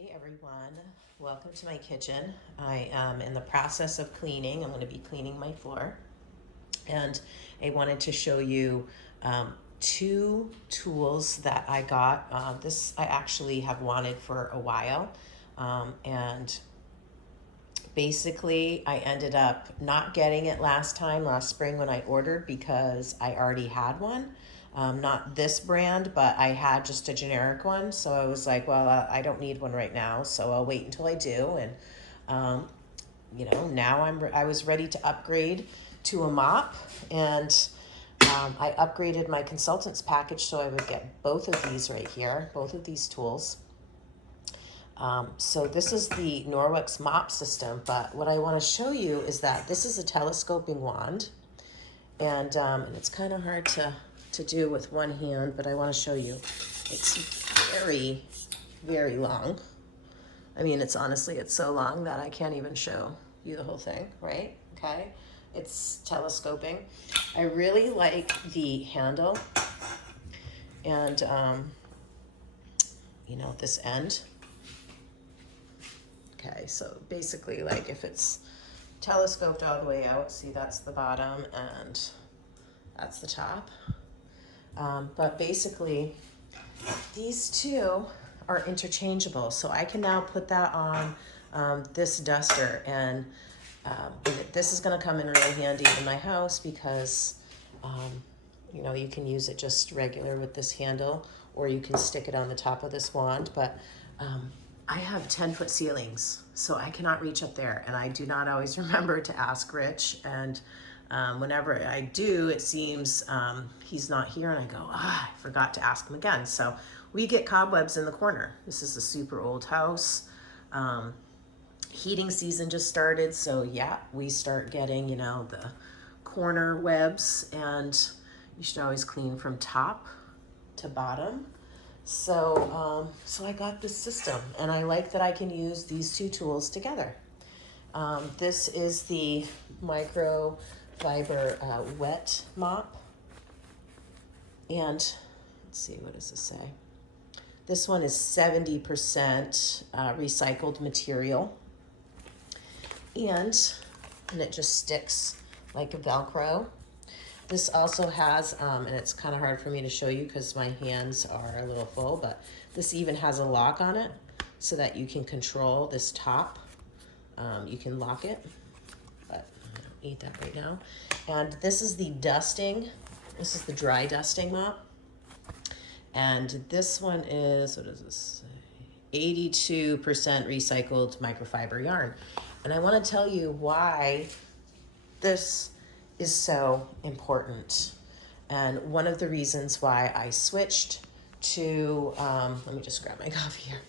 Hey everyone, welcome to my kitchen. I am in the process of cleaning. I'm going to be cleaning my floor, and I wanted to show you two tools that I got. This I actually have wanted for a while, and basically I ended up not getting it last spring when I ordered, because I already had one. Not this brand, but I had just a generic one. So I was like, well, I don't need one right now, so I'll wait until I do. And um, now I was ready to upgrade to a mop, and I upgraded my consultant's package so I would get both of these right here, both of these tools. So this is the Norwex mop system, but what I want to show you is that this is a telescoping wand, and it's kind of hard to do with one hand, but I want to show you. It's very, very long. I mean, it's so long that I can't even show you the whole thing, right? Okay, it's telescoping. I really like the handle, and this end. Okay, so basically, like, if it's telescoped all the way out, see, that's the bottom and that's the top. But basically, these two are interchangeable. So I can now put that on this duster, and this is going to come in really handy in my house because, you can use it just regular with this handle, or you can stick it on the top of this wand. But I have 10-foot ceilings, so I cannot reach up there, and I do not always remember to ask Rich. And whenever I do, it seems he's not here, and I go, I forgot to ask him again. So we get cobwebs in the corner. This is a super old house. Heating season just started, so yeah, we start getting, the corner webs, and you should always clean from top to bottom. So I got this system, and I like that I can use these two tools together. This is the microfiber wet mop, and let's see, what does this say? This one is 70% recycled material, and it just sticks like a Velcro. This also has, and it's kind of hard for me to show you because my hands are a little full, but this even has a lock on it so that you can control this top. You can lock it, but I don't need that right now. And this is the dry dusting mop. And this one is, what does this say? 82% recycled microfiber yarn. And I want to tell you why this is so important. And one of the reasons why I switched to, let me just grab my coffee here,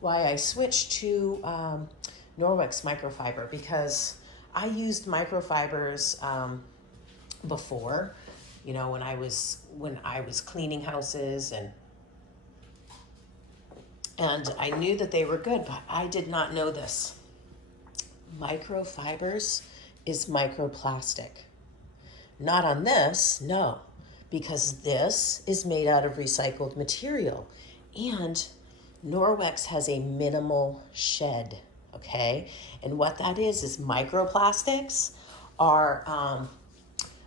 why I switched to Norwex microfiber, because I used microfibers before, when I was cleaning houses, and I knew that they were good, but I did not know this. Microfibers is microplastic. Not on this, no, because this is made out of recycled material, and Norwex has a minimal shed, okay? And what that is microplastics are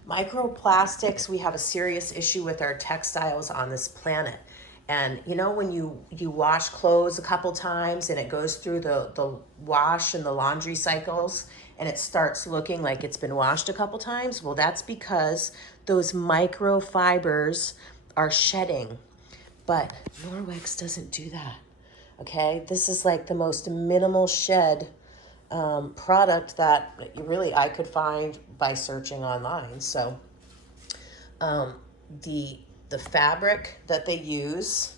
microplastics. We have a serious issue with our textiles on this planet. And when you wash clothes a couple times and it goes through the wash and the laundry cycles, and it starts looking like it's been washed a couple times, well, that's because those microfibers are shedding. But Norwex doesn't do that, okay? This is like the most minimal shed product that I could find by searching online. So the fabric that they use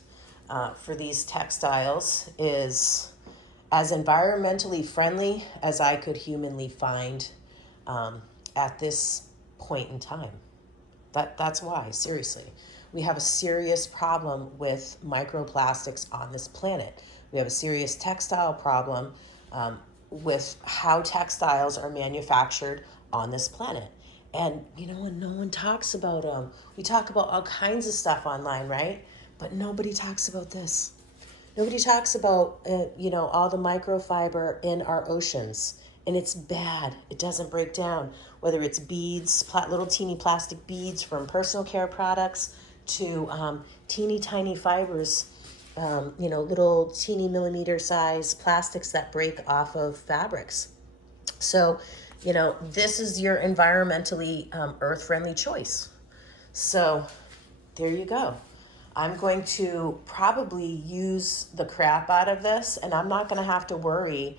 for these textiles is as environmentally friendly as I could humanly find at this point in time. That's why, seriously. We have a serious problem with microplastics on this planet. We have a serious textile problem with how textiles are manufactured on this planet. And when no one talks about them, we talk about all kinds of stuff online, right? But nobody talks about this. Nobody talks about, you know, all the microfiber in our oceans. And it's bad. It doesn't break down. Whether it's beads, little teeny plastic beads from personal care products to teeny tiny fibers, you know, little teeny millimeter size plastics that break off of fabrics. So, you know, this is your environmentally earth-friendly choice. So there you go. I'm going to probably use the crap out of this, and I'm not going to have to worry.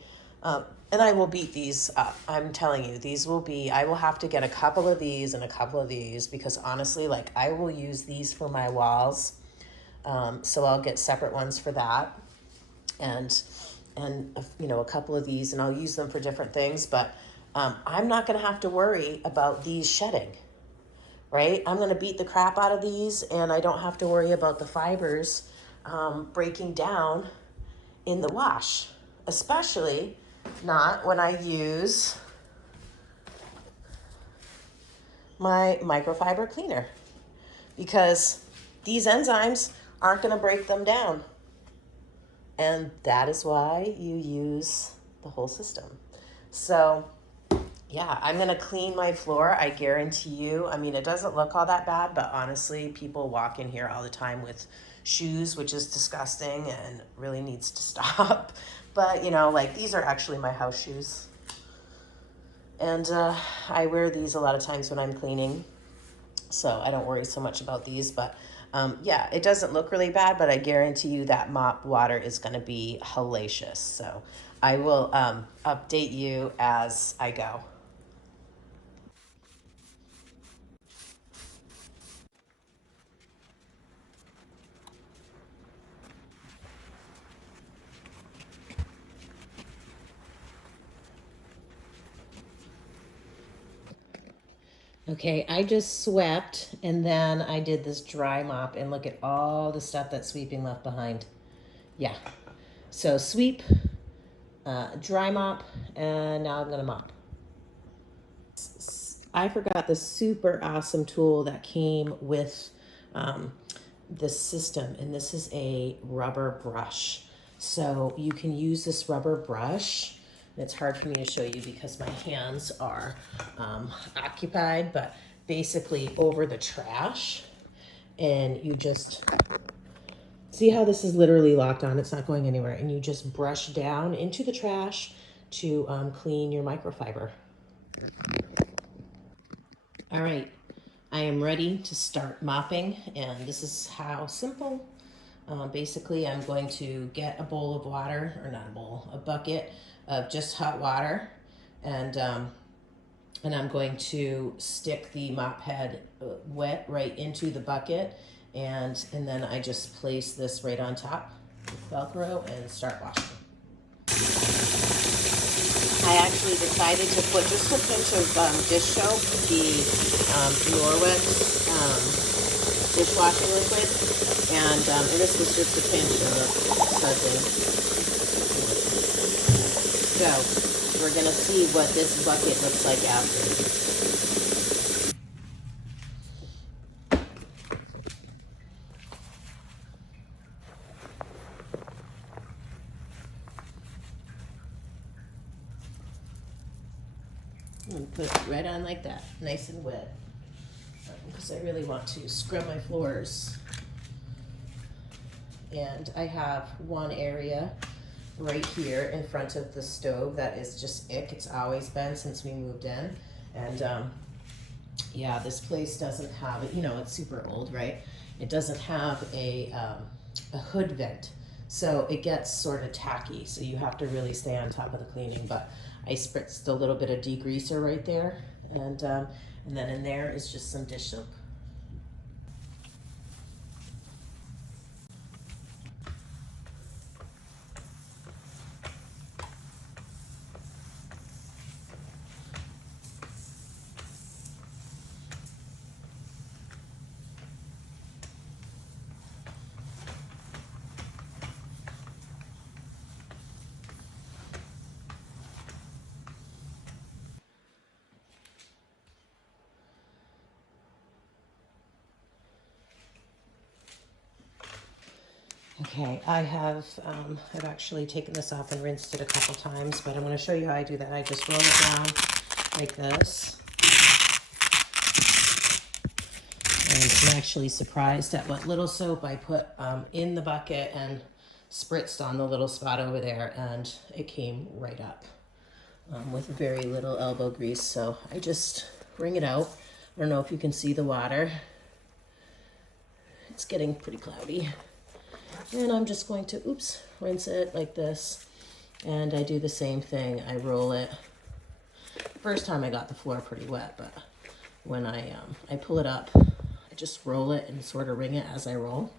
And I will beat these up. I'm telling you, these will be, I will have to get a couple of these and a couple of these because honestly, like I will use these for my walls. So I'll get separate ones for that. And, you know, a couple of these, and I'll use them for different things. But I'm not going to have to worry about these shedding, right? I'm going to beat the crap out of these and I don't have to worry about the fibers breaking down in the wash, especially not when I use my microfiber cleaner because these enzymes aren't going to break them down. And that is why you use the whole system. So yeah, I'm going to clean my floor. I guarantee you. I mean, it doesn't look all that bad, but honestly, people walk in here all the time with shoes, which is disgusting and really needs to stop. But, you know, like these are actually my house shoes. And I wear these a lot of times when I'm cleaning. So I don't worry so much about these. But yeah, it doesn't look really bad, but I guarantee you that mop water is going to be hellacious. So I will update you as I go. Okay, I just swept and then I did this dry mop and look at all the stuff that sweeping left behind. Yeah. So sweep, dry mop, and now I'm gonna mop. I forgot the super awesome tool that came with this system, and this is a rubber brush. So you can use this rubber brush. It's hard for me to show you because my hands are occupied, but basically over the trash, and you just see how this is literally locked on. It's not going anywhere, and you just brush down into the trash to clean your microfiber. All right, I am ready to start mopping, and this is how simple. Basically, I'm going to get a bowl of water, or not a bowl, a bucket of just hot water, and I'm going to stick the mop head wet right into the bucket, and then I just place this right on top with Velcro and start washing. I actually decided to put just a pinch of dish soap, the Norwex dishwashing liquid, and this was just a pinch of something. So we're gonna see what this bucket looks like after. And put it right on like that, nice and wet, because I really want to scrub my floors. And I have one area right here in front of the stove that is just ick. It's always been since we moved in. And yeah, this place doesn't have it. You know, it's super old, right? It doesn't have a hood vent. So it gets sort of tacky. So you have to really stay on top of the cleaning. But I spritzed a little bit of degreaser right there. And then in there is just some dish soap. Okay, I've actually taken this off and rinsed it a couple times, but I'm going to show you how I do that. I just roll it down like this. And I'm actually surprised at what little soap I put in the bucket and spritzed on the little spot over there, and it came right up with very little elbow grease. So I just wring it out. I don't know if you can see the water. It's getting pretty cloudy. And I'm just going to, rinse it like this. And I do the same thing. I roll it. First time I got the floor pretty wet, but when I pull it up, I just roll it and sort of wring it as I roll.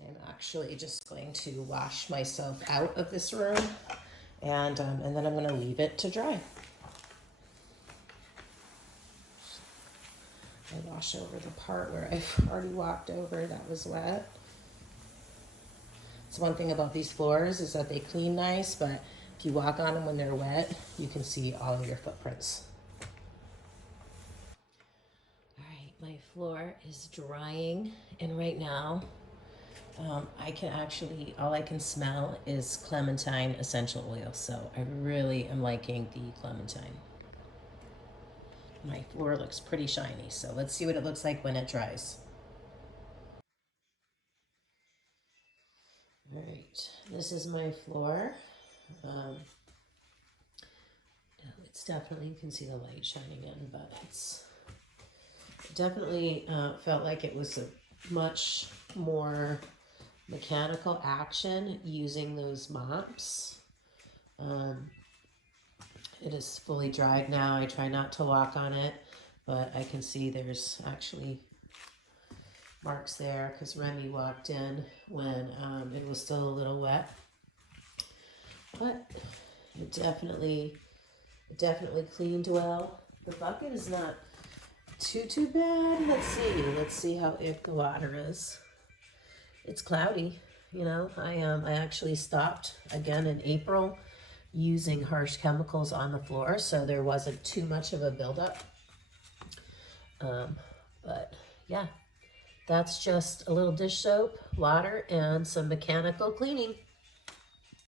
I'm actually just going to wash myself out of this room, and then I'm going to leave it to dry. I wash over the part where I've already walked over that was wet. So one thing about these floors is that they clean nice, but if you walk on them when they're wet, you can see all of your footprints. All right, my floor is drying, and right now all I can smell is clementine essential oil. So I really am liking the clementine. My floor looks pretty shiny, so let's see what it looks like when it dries. All right, this is my floor. It's definitely, you can see the light shining in, but it definitely felt like it was a much more mechanical action using those mops. It is fully dried now. I try not to walk on it, but I can see there's actually marks there because Remy walked in when it was still a little wet. But it definitely cleaned well. The bucket is not too bad. Let's see how thick the water is. It's cloudy, you know. I actually stopped again in April using harsh chemicals on the floor, so there wasn't too much of a buildup. But yeah, that's just a little dish soap, water, and some mechanical cleaning.